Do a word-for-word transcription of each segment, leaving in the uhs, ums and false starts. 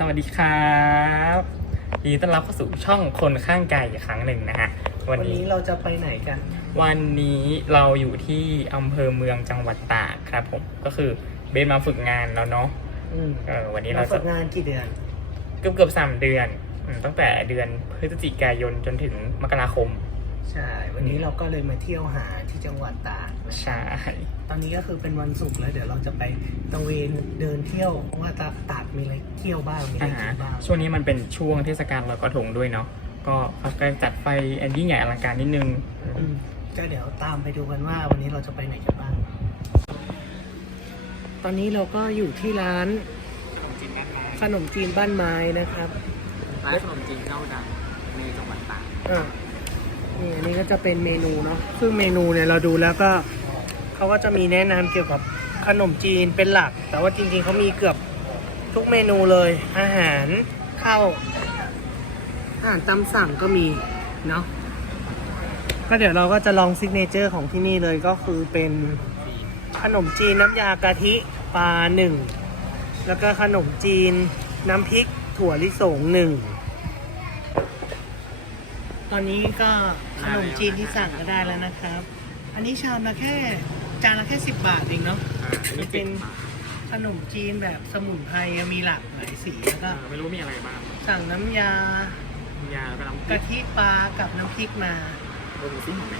วัสดีครับยินดีต้อนรับเข้าสู่ช่องคนข้างกายอีกครั้งหนึ่งนะฮะวันนี้เราจะไปไหนกันวันนี้เราอยู่ที่อำเภอเมืองจังหวัดตากครับผมก็คือเบนมาฝึกงานแล้วเนาะเออวันนี้เราฝึกงานกี่เดือนเกือบเกือบสามเดือนตั้งแต่เดือนพฤศจิกายนจนถึงมกราคมใช่วันนี้เราก็เลยมาเที่ยวหาที่จังหวัดตากใช่ตอนนี้ก็คือเป็นวันศุกร์แล้วเดี๋ยวเราจะไปตะเวนเดินเที่ยวว่าตากตากมีอะไรเที่ยวบ้างมีอะไรกินบ้างช่วงนี้มันเป็นช่วงเทศกาลลอยกระทงด้วยเนาะก็เขาก็จัดไฟอันยิ่งใหญ่อลังการนิดนึงก็เดี๋ยวตามไปดูกันว่าวันนี้เราจะไปไหนกันบ้างตอนนี้เราก็อยู่ที่ร้านขนมจีนบ้านไม้นะครับร้านขนมจีนเจ้าดังในจังหวัดตากอ่านี่อันนี้ก็จะเป็นเมนูเนาะซึ่งเมนูเนี่ยเราดูแล้วก็เขาก็จะมีแนะนำเกี่ยวกับขนมจีนเป็นหลักแต่ว่าจริงๆเขามีเกือบทุกเมนูเลยอาหารข้าวอาหารตามสั่งก็มีเนาะก็เดี๋ยวเราก็จะลองซิกเนเจอร์ของที่นี่เลยก็คือเป็นขนมจีนน้ำยากะทิปลาหนึ่งแล้วก็ขนมจีนน้ำพริกถั่วลิสงหนึ่งตอนนี้ก็ขนมจีนที่สั่งก็ได้แล้วนะครับอันนี้ชามละแค่จานละแค่สิบบาทเองเนาะมันเป็นขนมจีนแบบสมุนไพรมีหลากหลายสีแล้วก็ไม่รู้มีอะไรบ้างสั่งน้ำยาน้ำยาแล้วก็น้ำกะทิปลากับน้ำพริกมาดูสิหอมไหม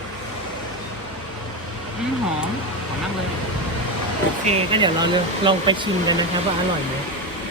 อืมหอมหอมมากเลยโอเคก็เดี๋ยวเราลองไปชิมกันนะครับว่าอร่อยไหม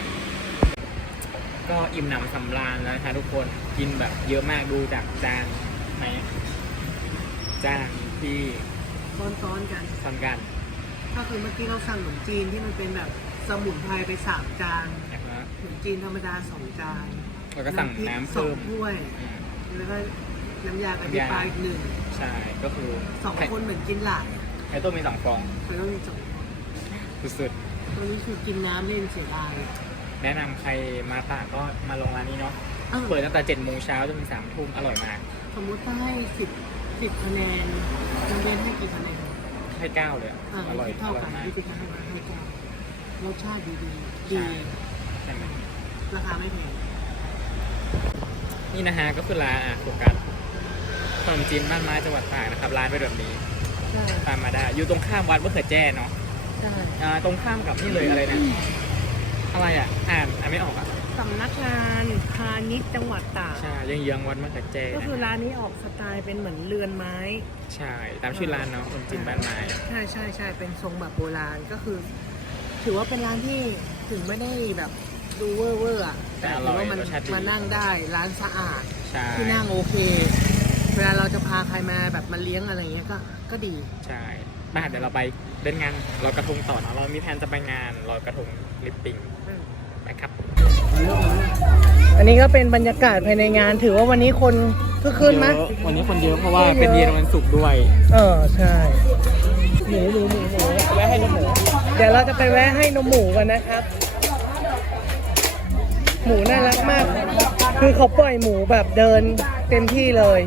ก็อิ่มหนำสำราญแล้วนะคะทุกคนกินแบบเยอะมากดูจากจานไหนจานที่ซ้อนๆกันซ้อนกันก็คือเมื่อกี้เราสั่งขนมจีนที่มันเป็นแบบสมุนไพรไปสามจานขนมจีนธรรมดาสองจานแล้วก็สั่งน้ำเพิ่มถ้วยแล้วก็น้ำยากะทิปลาอีกหนึ่งใช่ก็คือสองคนเหมือนกินหลายไข่ต้มมีสองฟองไข่ต้มมีสองสุดๆตัวนี้คือกินน้ำเล่นเสียดายแนะนำใครมาตากก็มาลงร้านนี้เนาะเปิดตั้งแต่เจ็ดโมงเช้าจนถึงสามทุ่มอร่อยมากสมมุติถ้าให้สิบสิบคะแนนมันเป็นให้กี่คะแนนให้เก้าเลยอร่อยเท่ากันที่ติดกันให้ให้เก้ารสชาติดีดีดีใช่ไหมราคาไม่แพงนี่นะฮะก็คือร้านอ่ะโฟกัสขนมจีนบ้านไม้จังหวัดตากนะครับร้านเป็นแบบนี้ตามมาได้อยู่ตรงข้ามวัดมะเขือแจ้เนาะใช่ตรงข้ามกับนี่เลยอะไรนะอะไรอ่ะอ่านอ่านไม่ออกอ่ะสำนักงานพาณิชย์จังหวัดตากใช่ยังยังวัดมะเขือแจ้ก็คือร้านนี้ออกสไตล์เป็นเหมือนเรือนไม้ใช่ตามชื่อร้านเนาะขนมจีนบ้านไม้ใช่ใช่ใช่เป็นทรงแบบโบราณก็คือถือว่าเป็นร้านที่ถึงไม่ได้แบบดูเวอร์เวอร์อ่ะแต่ถือว่ามันมานั่งได้ร้านสะอาดที่นั่งโอเคเวลาเราจะพาใครมาแบบมาเลี้ยงอะไรเงี้ยก็ก็ดีใช่บ้านเดี๋ยวเราไปเล่นงานลอยกระทงต่อเนาะเรามีแผนจะไปงานลอยกระทงลิปปิ้งนะครับอันนี้ก็เป็นบรรยากาศภายในงานถือว่าวันนี้คนคึกคืนไหมวันนี้คนเยอะเพราะว่าเป็นเย็นวันศุกร์ด้วยเออใช่หมูหมูหมูหมูแวะให้นมหมูเดี๋ยวเราจะไปแวะให้นมหมูกันนะครับหมูน่ารักมากคือเขาปล่อยหมูแบบเดินเต็มที่เลย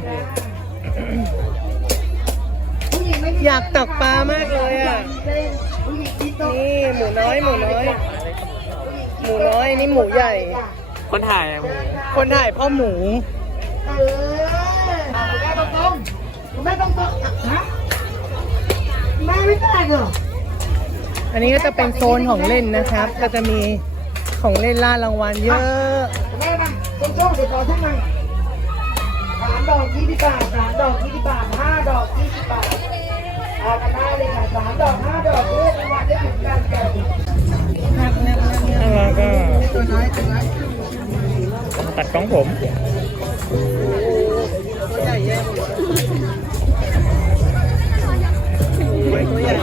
อยากตักปลามากเลยอ่ะนี่หมูน้อยหมูน้อยหมูน้อยนี่หมูใหญ่คนถ่ายหมูคนถ่ายพ่อหมูเออแม่ต้องต้องแม่ต้องต้องนะแม่ไม่ได้เหรออันนี้ก็จะเป็นโซนของเล่นนะครับก็จะมีของเล่นล่ารางวัลเยอะแม่มาต้องต้องเดี๋ยวขอทั้งนั้นสามดอกยี่สิบบาทสามดอกยี่สิบบาทห้าดอกยี่สิบบาทเอากันได้เลยค่ะสามดอกห้าดอกเพื่อรางวัลได้ถึงการแก่แล้วก็ตัดกล้องผมตัวใหญ่แย่หมดตัวใหญ่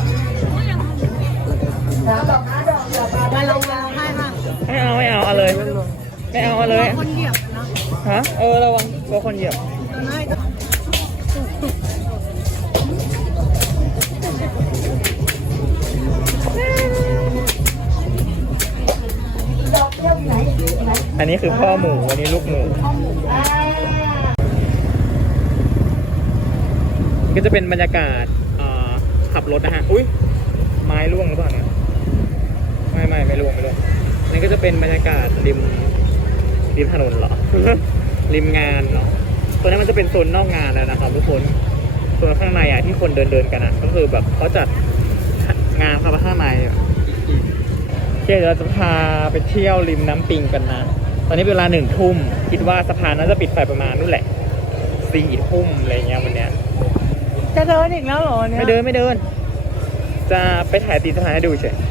สามดอกห้าดอกอย่าปามาลองมาให้ค่ะไม่เอาไม่เอาเอาเลยไม่เอาเอาเลยคนเหยียบนะฮะเออระวังตัวคนเหยียบอันนี้คือพ่อหมูอันนี้ลูกหมูก็จะเป็นบรรยากาศขับรถนะฮะอุ้ยไม้ร่วงหรือเปล่าเนี่ยไม่ไม่ไม่ร่วงไม่ร่วงนี่ก็จะเป็นบรรยากาศริมริมถนนเหรอ ริมงานเนาะตัวนี้มันจะเป็นโซนนอกงานแล้วนะครับทุกคนส่วนข้างในอ่ะที่คนเดินเดินๆกันอ่ะก็คือแบบเขาจัดงานเข้ามาข้างในอ่ะโอเคเดี๋ยวเราจะพาไปเที่ยวริมน้ำปิงกันนะตอนนี้เป็นเวลาหนึ่งทุ่มคิดว่าสะพานน่าจะปิดไฟประมาณนู่นแหละสี่ทุ่มอะไรเงี้ยวันเนี้ยจะเดินอีกแล้วเหรอเนี่ยไม่เดินไม่เดิน จะไปถ่ายตีนสะพานให้ดูเฉย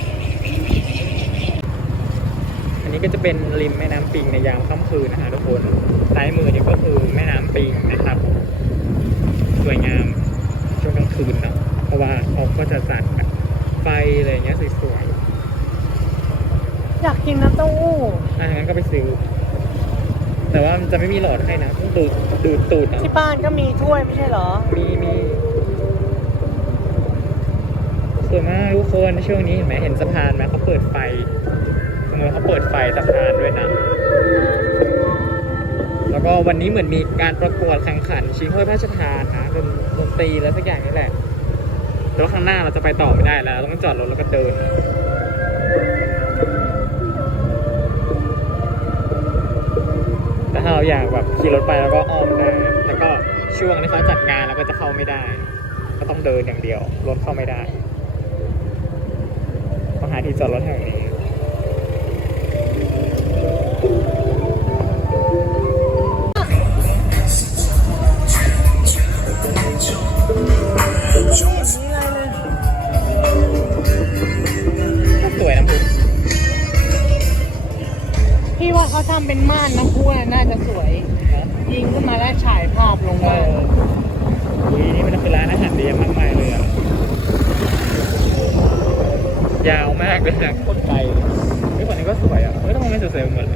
อันนี้ก็จะเป็นริมแม่น้ำปิงในยามค่ำคืนนะฮะทุกคนซ้ายมือเนี่ยก็คือแม่น้ำปิงนะครับ สวยงามช่วงกลางคืนนะเพราะว่าเขาก็จะจัดแบบไฟอะไรเงี้ยสวยอยากกินน้ำเต้าหู้ๆอ่ะงั้นก็ไปซื้อ แต่ว่ามันจะไม่มีหลอดให้นะต้องดูดดูดตูดนะที่บ้านก็มีถ้วยไม่ใช่เหรอมีมีสวยมากทุกคนช่วงนี้เห็นไหมเห็นสะพานไหมเขาเปิดไฟสมมติเขาเปิดไฟสะพานด้วยนะ แล้วก็วันนี้เหมือนมีการประกวดแข่งขันชิงถ้วยพระราชทานนะดนดนตรีแล้วสักอย่างนี่แหละแต่ว่าข้างหน้าเราจะไปต่อไม่ได้แล้วเราต้องจอดรถแล้วก็เดินแต่ถ้าเราอยากแบบขี่รถไปแล้วก็อ้อมได้แล้วก็ช่วงที่เขาจัดงานเราก็จะเข้าไม่ได้ก็ต้องเดินอย่างเดียวรถเข้าไม่ได้ต้องหาที่จอดรถแถวนี้สวยนะคุณพี่ว่าเขาทำเป็นม่านน้ำพุน่าจะสวย ยิงขึ้นมาแล้วฉายภาพลงมาอุ้ยนี่มันเป็นร้านอาหารเดียมากมายเลยอะยาวมากเลยนะโคตรไกลเฮ้ยฝั่งนี้ก็สวยอ่ะเฮ้ยทำไมไม่สวยๆเหมือนเลย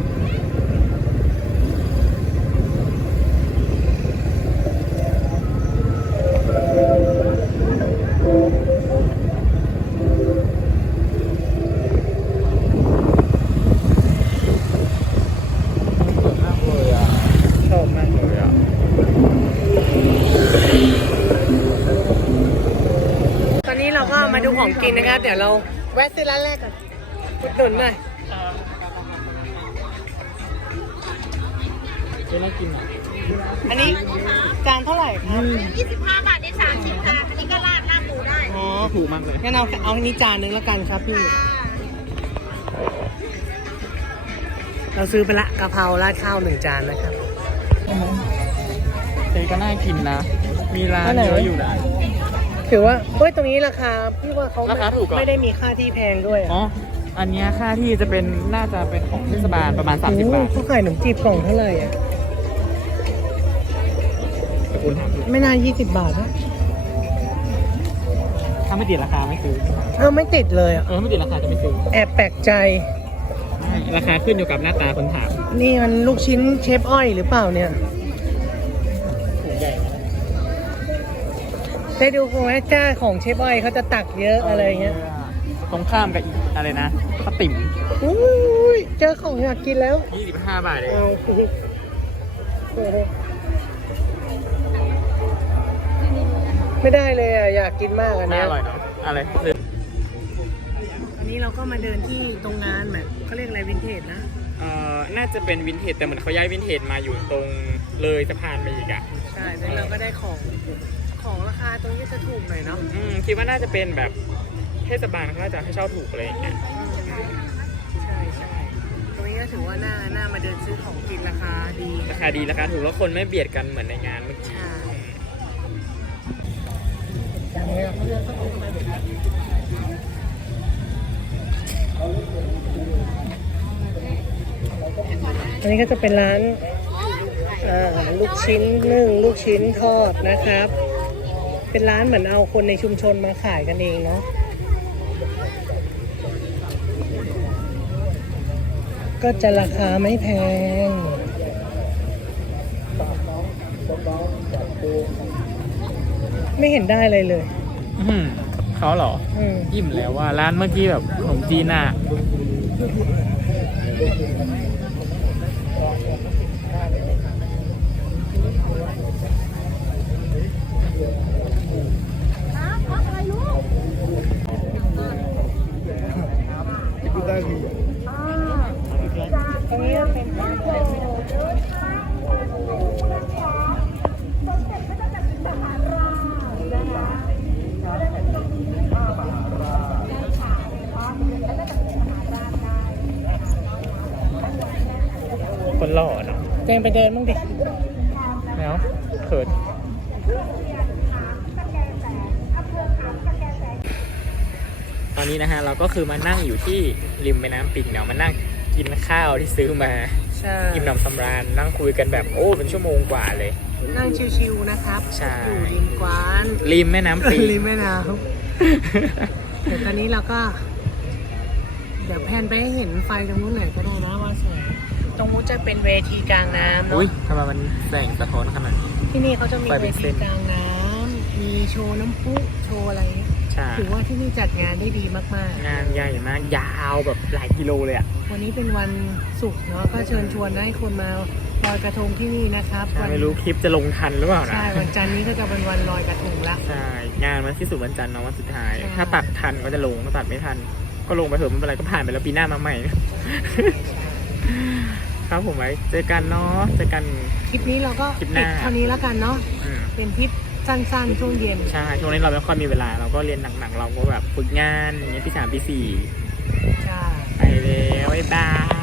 สวยมากเลยอ่ะชอบมากเลยอ่ะตอนนี้เราก็มาดูของกินนะครับ เดี๋ยวเราแวะซื้อร้านแรกก่อนอุดหนุนหน่อยเจ๊น่ากินอ่ะอันนี้จานเท่าไหร่ครับยี่สิบห้าบาทได้สามสิบค่ะ อันนี้ก็ราดราดหมูได้อ๋อถูกมากเลยงั้นเอาเอาอันนี้จานนึงแล้วกันครับพี่ เราซื้อไปละกะเพราราดข้าวหนึ่งจานนะครับเจ๊ก็น่ากินนะ มีร้านอันไหนเยอะอยู่นะถือว่าเฮ้ยตรงนี้ราคาพี่ว่าเขาราคาถูกกว่าไม่ได้มีค่าที่แพงด้วยอ๋อ อันเนี้ยค่าที่จะเป็นน่าจะเป็นของเทศบาลประมาณ สามสิบ บาทเขาขายขนมจีบกล่องเท่าไหร่อ่ะแต่คุณถามดูไม่น่ายี่สิบบาทนะถ้าไม่ติดราคาไม่ซื้อเออไม่ติดเลยอ่ะเออไม่ติดราคาจะไม่ซื้อแอบแปลกใจใช่ราคาขึ้นอยู่กับหน้าตาคนถามนี่มันลูกชิ้นเชฟอ้อยหรือเปล่าเนี่ยถุงใหญ่นะได้ดูโครงจ้าของเชฟอ้อยเขาจะตักเยอะอะไรเงี้ยตรงข้ามกับอีกอะไรนะข้าวติ๋มอุ้ยเจอของอยากกินแล้วยี่สิบห้าบาทเองเอาไม่ได้เลยอ่ะอยากกินมากอันน่าเนี้ยอร่อยเนาะอะไรอันนี้เราก็มาเดินที่ตรงงานแบบเขาเรียกอะไรวินเทจนะเอ่อน่าจะเป็นวินเทจแต่เหมือนเขาย้ายวินเทจมาอยู่ตรงเลยสะพานไปอีกอ่ะใช่แล้วเราก็ได้ของของราคาตรงนี้จะถูกหน่อยเนาะอืมคิดว่าน่าจะเป็นแบบเทศบาลเขาน่าจะให้เช่าถูกอะไรอย่างเงี้ยใช่ใช่ตรงนี้ก็ถือว่าน่าน่ามาเดินซื้อของกินราคาดีราคาดีราคาถูกแล้วคนไม่เบียดกันเหมือนในงานเมื่อกี้ใช่ อันนี้ก็จะเป็นร้านเอ่อลูกชิ้นนึ่งลูกชิ้นทอดนะครับ เป็นร้านเหมือนเอาคนในชุมชนมาขายกันเองเนาะก็จะราคาไม่แพง ไม่เห็นได้อะไรเลยอืมเขาเหรออืมอิ่มแล้วว่าร้านเมื่อกี้แบบขนมจีนอ่ะ Dificuldade. หล่อเนาะเจงไปเดินบ้างดิแล้วเขินตอนนี้นะฮะเราก็คือมานั่งอยู่ที่ริมแม่น้ำปิงเดี๋ยวมานั่งกินข้าวที่ซื้อมาใช่อิ่มหนำสำราญนั่งคุยกันแบบโอ้เป็นชั่วโมงกว่าเลยนั่งชิวๆนะครับใช่อยู่ริมกวานริมแม่น้ำปิงริมแม่น้ำเดี๋ยวตอนนี้เราก็ เดี๋ยวแพนไปให้เห็นไฟตรงนู้นหน่อยก็ได้นะว่าสวยตรงนู้นจะเป็นเวทีกลางน้ำเนาะอุ้ยทำไมมันแสงสะท้อนขนาดนี้ที่นี่เขาจะมีไฟเวเป็นเส้ทีนกลางน้ำมีโชว์น้ำพุโชว์อะไรใช่ถือว่าที่นี่จัดงานได้ดีมากงานใหญ่มากยาวแบบหลายกิโลเลยอ่ะๆ วันนี้เป็นวันศุกร์เนาะก็เชิญชวนให้คนมาลอยกระทงที่นี่นะครับวันไม่รู้คลิปจะลงทันหรือเปล่านะใช่วันจันทร์นี้ก็จะเป็นวันลอยกระทงละใช่งานมันที่สุดวันจันทร์เนาะวันสุดท้ายใช่ถ้าตัดทันก็จะลงถ้าตัดไม่ทัน ก็ลงไปเถอะไม่เป็นไรก็ผ่านไปแล้วปีหน้ามาใหม่ ครับผมไว้เจอกันเนาะเจอกันคลิปนี้เราก็คลิปหปิน้าดเท่านี้แล้วกันเนาะอืมเป็นทริปสั้นๆช่วงเย็นใช่ช่วงนี้เราไม่ค่อยมีเวลาเราก็เรียนหนักๆเราก็แบบฝึกงานอย่างเงี้ยปีสามปีสี่ใช่ไปแล้วบ๊ายบาย